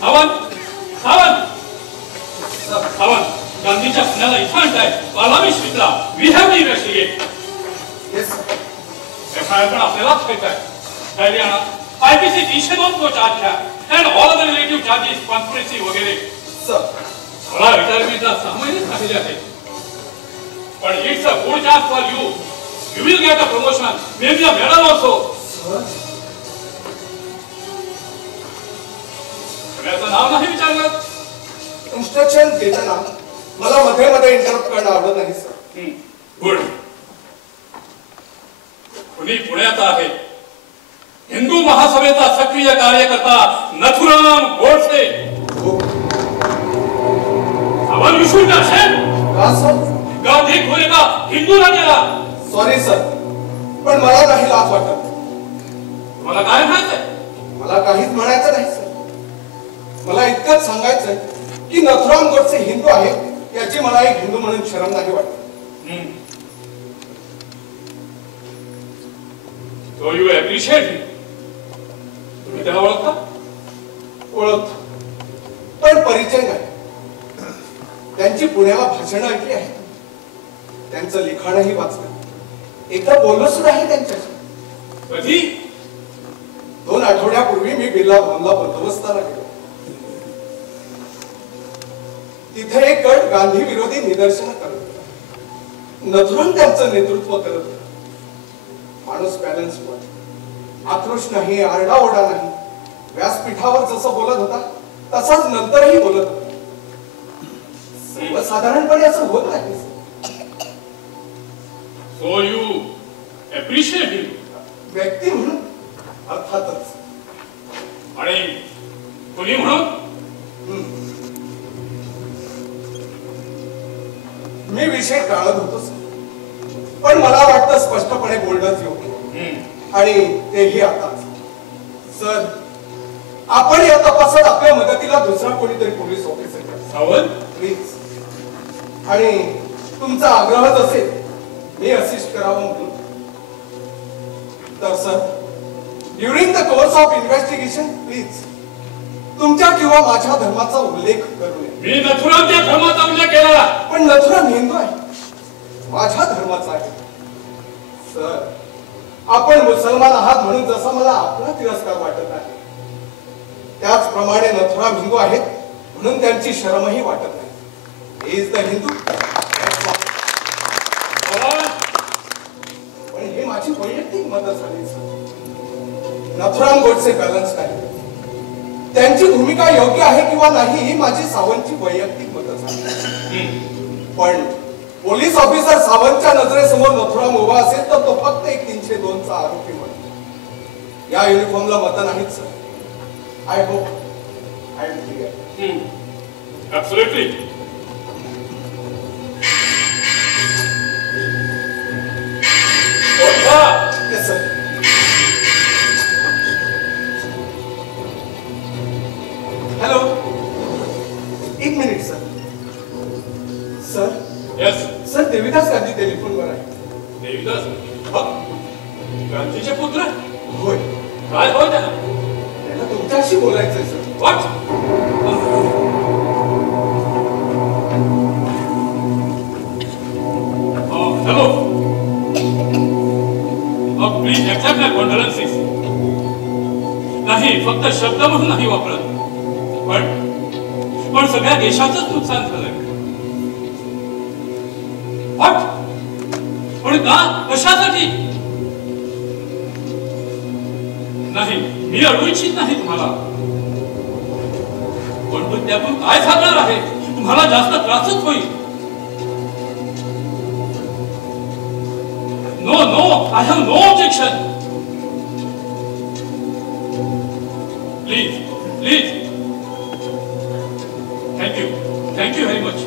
सावंत सावंत सावंत गांधीच्या पुण्याला इथं आणताय पालामी स्ट्रीटला we have to investigate FIR पण आपल्यालाच घ्यायचा हरियाणा IPC 302 को चार्ज घ्या and all other relative charges conspiracy वगैरे मला रिटायरमेंटला 6 महिने झालेले आहेत पण it's a good chance for you you will get a promotion maybe a medal also त्याचं नाव नाही विचारलं इन्स्ट्रक्शन देताना मला मध्ये मध्ये इंटरप्ट करणं आवडत नाही सर गुड कुणी पुण्यात आहे हिंदू महासभेचा सक्रिय कार्यकर्ता नथुराम गोडसे सावंत विष्णू गांधी खोरे का हिंदूला गेला सॉरी सर पण मला नाही लाज वाटत मला काय म्हणायचंय मला काहीच म्हणायचं नाही सर मला इतकंच सांगायचंय की नथुराम गोडसे हिंदू आहेत याची मला एक हिंदू म्हणून शरम नाही वाटत So you appreciate him? तुम्ही त्याला ओळखता? ओळखतो पण परिचय नाही त्यांची पुण्याला भाषणं ऐकली आहेत त्यांचं लिखाणही वाचलं एकदा बोललो सुद्धा आहे त्यांच्याशी कधी 2 आठवड्यापूर्वी मी बिर्ला भवनला बंदोबस्ताला गेलो तिथे एक गट गांधी विरोधी निदर्शनं करत होता नथुराम त्यांचं नेतृत्व करत होता माणूस बॅलन्स आक्रोश नाही आरडाओरडा नाही व्यासपीठावर जसं बोलत होता तसाच नंतरही बोलत होता सर्वसाधारणपणे असं होत नाही सो यू अप्रिशिएट हिम व्यक्ती म्हणून अर्थातच आणि कुणी म्हणून मी विषय टाळत होतो पण मला वाटतं स्पष्टपणे बोलणंच योग्य आणि तेही आताच सर आपण या तपासात आपल्या मदतीला दुसरा कोणीतरी पोलीस ऑफिसर सावंत प्लीज आणि तुमचा आग्रहच असेल मी असिस्ट करावं म्हणून तर sir during the course of investigation please तुमच्या किंवा माझ्या धर्माचा उल्लेख करू नये मी नथुरामच्या धर्माचा उल्लेख केला पण नथुराम हिंदू आहे माझ्या धर्माचा आहे सर आपण मुसलमान आहात म्हणून जसा मला आपला तिरस्कार वाटत आहे त्याचप्रमाणे नथुराम हिंदू आहेत म्हणून त्यांची शरमही वाटत नाही ही इज द हिंदू पण हे माझी वैयक्तिक मत झाली नथुराम गोडसे बॅलन्स नाही त्यांची भूमिका योग्य आहे किंवा नाही ही माझी सावंतची वैयक्तिक मत झाली पण पोलीस ऑफिसर सावंतच्या नजरेसमोर नथुराम उभा असेल तर तो फक्त एक 302 चा आरोपी म्हणतो या युनिफॉर्मला मत नाहीत sir I hope I am clear absolutely yes sir hello एक minute sir sir yes sir Devidas Gandhi टेलिफोनवर आहे देविदास गांधीचे पुत्र होय काय होय त्यांना तुमच्याशी बोलायचंय sir what hello please accept my condolences नाही फक्त शब्द म्हणून नाही वापरत पण सगळ्या देशाचंच नुकसान झालंय पण का कशासाठी नाही मी अडवू इच्छित नाही तुम्हाला पण त्यातून काय झालं आहे तुम्हाला जास्त त्रासच होईल no no I have no objection please please thank you very much